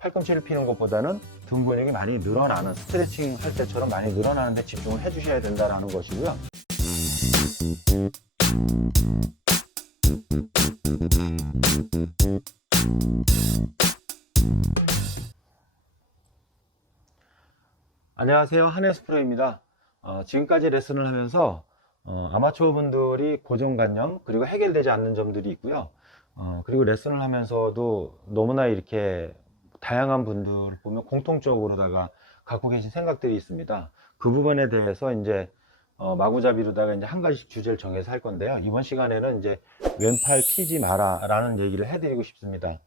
팔꿈치를 피는 것보다는 등 근육이 많이 늘어나는, 스트레칭 할 때처럼 많이 늘어나는 데 집중을 해 주셔야 된다는 것이고요. 안녕하세요, 한혜수 프로입니다. 지금까지 레슨을 하면서 아마추어 분들이 고정관념 그리고 해결되지 않는 점들이 있고요. 그리고 레슨을 하면서도 너무나 이렇게 다양한 분들 보면 공통적으로다가 갖고 계신 생각들이 있습니다. 그 부분에 대해서 이제 마구잡이로다가 이제 한 가지씩 주제를 정해서 할 건데요. 이번 시간에는 이제 왼팔 피지 마라 라는 얘기를 해드리고 싶습니다.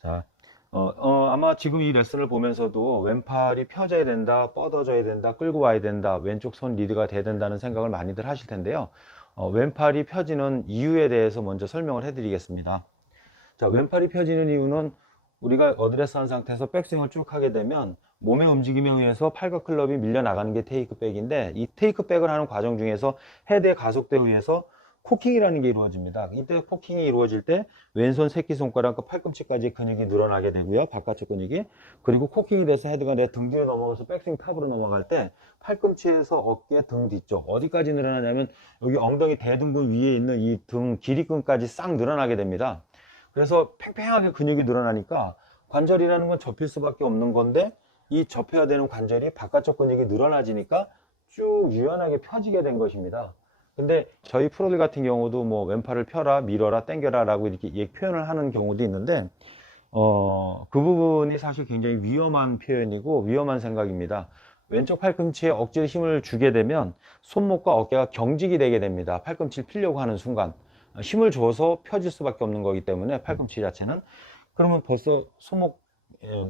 자, 아마 지금 이 레슨을 보면서도 왼팔이 펴져야 된다, 뻗어져야 된다, 끌고 와야 된다, 왼쪽 손 리드가 돼야 된다는 생각을 많이들 하실 텐데요. 왼팔이 펴지는 이유에 대해서 먼저 설명을 해드리겠습니다. 자, 왼팔이 펴지는 이유는 우리가 어드레스 한 상태에서 백스윙을 쭉 하게 되면 몸의 움직임에 의해서 팔과 클럽이 밀려나가는 게 테이크백인데, 이 테이크백을 하는 과정 중에서 헤드의 가속도에 의해서 코킹이라는 게 이루어집니다. 이때 코킹이 이루어질 때 왼손 새끼손가락과 팔꿈치까지 근육이 늘어나게 되고요. 바깥쪽 근육이. 그리고 코킹이 돼서 헤드가 내 등 뒤로 넘어가서 백스윙 탑으로 넘어갈 때 팔꿈치에서 어깨, 등 뒤쪽 어디까지 늘어나냐면 여기 엉덩이 대둔근 위에 있는 이 등 길이끈까지 싹 늘어나게 됩니다. 그래서 팽팽하게 근육이 늘어나니까 관절이라는 건 접힐 수밖에 없는 건데, 이 접혀야 되는 관절이 바깥쪽 근육이 늘어나지니까 쭉 유연하게 펴지게 된 것입니다. 근데 저희 프로들 같은 경우도 뭐 왼팔을 펴라, 밀어라, 당겨라 라고 이렇게 표현을 하는 경우도 있는데, 그 부분이 사실 굉장히 위험한 표현이고 위험한 생각입니다. 왼쪽 팔꿈치에 억지로 힘을 주게 되면 손목과 어깨가 경직이 되게 됩니다. 팔꿈치를 피려고 하는 순간 힘을 줘서 펴질 수밖에 없는 거기 때문에, 팔꿈치 자체는. 그러면 벌써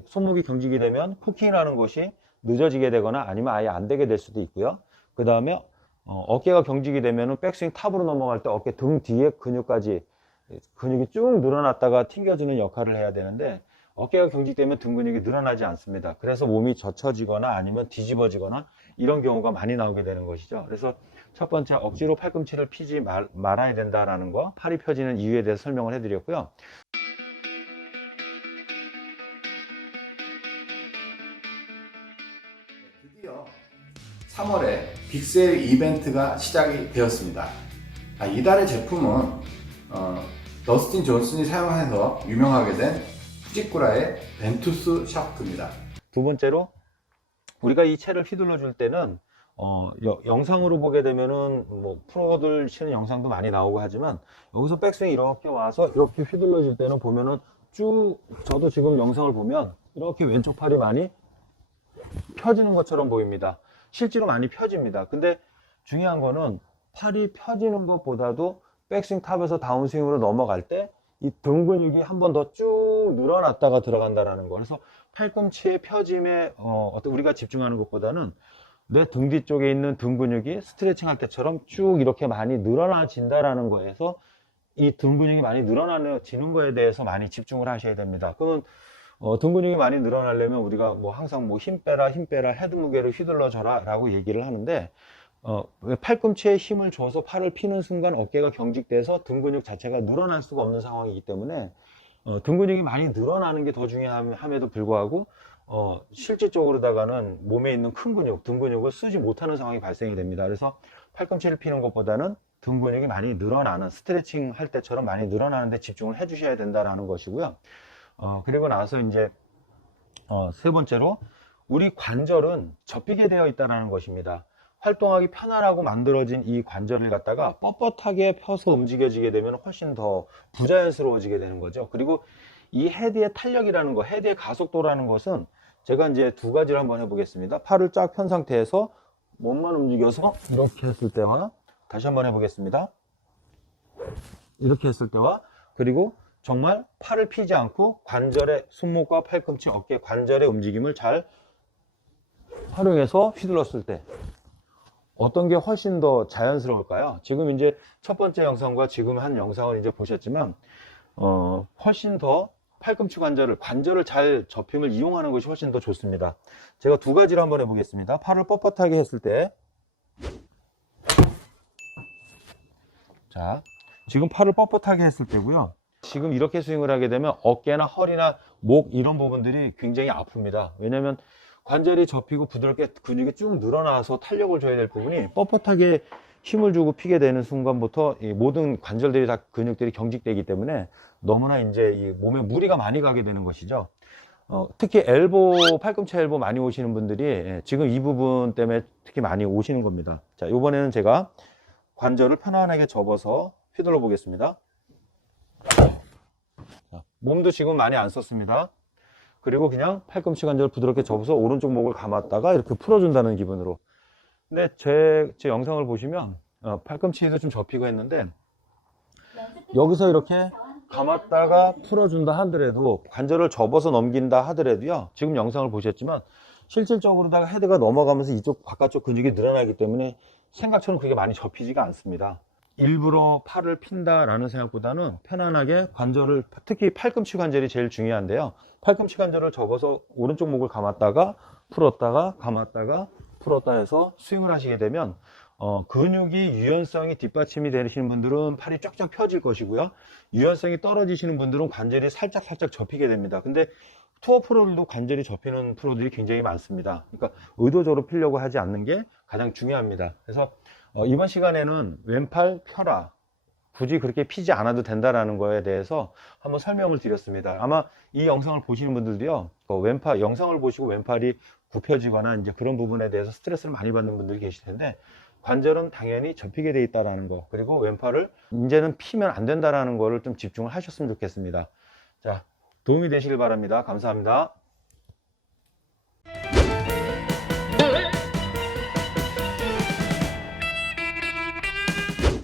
손목이 경직이 되면 코킹이라는 것이 늦어지게 되거나 아니면 아예 안 되게 될 수도 있고요. 그 다음에 어깨가 경직이 되면 백스윙 탑으로 넘어갈 때 어깨 등 뒤에 근육이 쭉 늘어났다가 튕겨주는 역할을 해야 되는데, 어깨가 경직되면 등 근육이 늘어나지 않습니다. 그래서 몸이 젖혀지거나 아니면 뒤집어지거나 이런 경우가 많이 나오게 되는 것이죠. 그래서 첫 번째, 억지로 팔꿈치를 피지 말아야 된다라는 거, 팔이 펴지는 이유에 대해서 설명을 해드렸고요. 드디어 3월에 빅세일 이벤트가 시작이 되었습니다. 이달의 제품은 더스틴 존슨이 사용해서 유명하게 된 후지쿠라의 벤투스 샤프트입니다. 두 번째로, 우리가 이 채를 휘둘러 줄 때는 영상으로 보게 되면은 뭐 프로들 치는 영상도 많이 나오고 하지만, 여기서 백스윙 이렇게 와서 이렇게 휘둘러 줄 때는 보면은 쭉, 저도 지금 영상을 보면 이렇게 왼쪽 팔이 많이 펴지는 것처럼 보입니다. 실제로 많이 펴집니다. 근데 중요한 거는 팔이 펴지는 것보다도 백스윙 탑에서 다운스윙으로 넘어갈 때 이 등 근육이 한 번 더 쭉 늘어났다가 들어간다라는 거. 그래서 팔꿈치의 펴짐에 우리가 집중하는 것보다는 내 등 뒤쪽에 있는 등 근육이 스트레칭 할 때처럼 쭉 이렇게 많이 늘어나진다라는 거에서 이 등 근육이 많이 늘어나지는 거에 대해서 많이 집중을 하셔야 됩니다. 그러면 등 근육이 많이 늘어나려면 우리가 뭐 항상 뭐 힘 빼라 헤드 무게를 휘둘러 줘라 라고 얘기를 하는데, 팔꿈치에 힘을 줘서 팔을 피는 순간 어깨가 경직돼서 등 근육 자체가 늘어날 수가 없는 상황이기 때문에 등 근육이 많이 늘어나는 게 더 중요함에도 불구하고 실질적으로다가는 몸에 있는 큰 근육, 등 근육을 쓰지 못하는 상황이 발생이 됩니다. 그래서 팔꿈치를 피는 것보다는 등 근육이 많이 늘어나는, 스트레칭 할 때처럼 많이 늘어나는 데 집중을 해 주셔야 된다라는 것이고요. 그리고 나서 이제 세 번째로, 우리 관절은 접히게 되어 있다는 것입니다. 활동하기 편안하고 만들어진 이 관절을 갖다가 뻣뻣하게 펴서 움직여지게 되면 훨씬 더 부자연스러워지게 되는 거죠. 그리고 이 헤드의 탄력이라는 거, 헤드의 가속도라는 것은 제가 이제 두 가지를 한번 해보겠습니다. 팔을 쫙 편 상태에서 몸만 움직여서 이렇게 했을 때와, 다시 한번 해보겠습니다. 이렇게 했을 때와, 그리고 정말 팔을 피지 않고 관절의, 손목과 팔꿈치, 어깨 관절의 움직임을 잘 활용해서 휘둘렀을 때 어떤 게 훨씬 더 자연스러울까요? 지금 이제 첫 번째 영상과 지금 한 영상을 이제 보셨지만 훨씬 더 팔꿈치 관절을 잘 접힘을 이용하는 것이 훨씬 더 좋습니다. 제가 두 가지를 한번 해보겠습니다. 팔을 뻣뻣하게 했을 때, 자, 지금 팔을 뻣뻣하게 했을 때고요. 지금 이렇게 스윙을 하게 되면 어깨나 허리나 목 이런 부분들이 굉장히 아픕니다. 왜냐면 관절이 접히고 부드럽게 근육이 쭉 늘어나서 탄력을 줘야 될 부분이 뻣뻣하게 힘을 주고 피게 되는 순간부터 이 모든 관절들이 다 근육들이 경직되기 때문에 너무나 이제 이 몸에 무리가 많이 가게 되는 것이죠. 특히 엘보, 팔꿈치 엘보 많이 오시는 분들이 지금 이 부분 때문에 특히 많이 오시는 겁니다. 자, 이번에는 제가 관절을 편안하게 접어서 휘둘러 보겠습니다. 자, 몸도 지금 많이 안 썼습니다. 그리고 그냥 팔꿈치 관절을 부드럽게 접어서 오른쪽 목을 감았다가 이렇게 풀어준다는 기분으로. 근데 제 영상을 보시면 팔꿈치도 좀 접히고 했는데 여기서 이렇게 감았다가 풀어준다 하더라도 관절을 접어서 넘긴다 하더라도요, 지금 영상을 보셨지만 실질적으로다가 헤드가 넘어가면서 이쪽 바깥쪽 근육이 늘어나기 때문에 생각처럼 그게 많이 접히지가 않습니다. 일부러 팔을 핀다라는 생각보다는 편안하게 관절을, 특히 팔꿈치 관절이 제일 중요한데요, 팔꿈치 관절을 접어서 오른쪽 목을 감았다가 풀었다가 감았다가 풀었다 해서 스윙을 하시게 되면 근육이 유연성이 뒷받침이 되시는 분들은 팔이 쫙쫙 펴질 것이고요, 유연성이 떨어지시는 분들은 관절이 살짝 접히게 됩니다. 근데 투어 프로들도 관절이 접히는 프로들이 굉장히 많습니다. 그러니까 의도적으로 피려고 하지 않는 게 가장 중요합니다. 그래서 이번 시간에는 왼팔 펴라, 굳이 그렇게 피지 않아도 된다라는 거에 대해서 한번 설명을 드렸습니다. 아마 이 영상을 보시는 분들도요, 왼팔 영상을 보시고 왼팔이 굽혀지거나 이제 그런 부분에 대해서 스트레스를 많이 받는 분들이 계실 텐데, 관절은 당연히 접히게 돼 있다라는 거, 그리고 왼팔을 이제는 피면 안 된다라는 거를 좀 집중을 하셨으면 좋겠습니다. 자, 도움이 되시길 바랍니다. 감사합니다.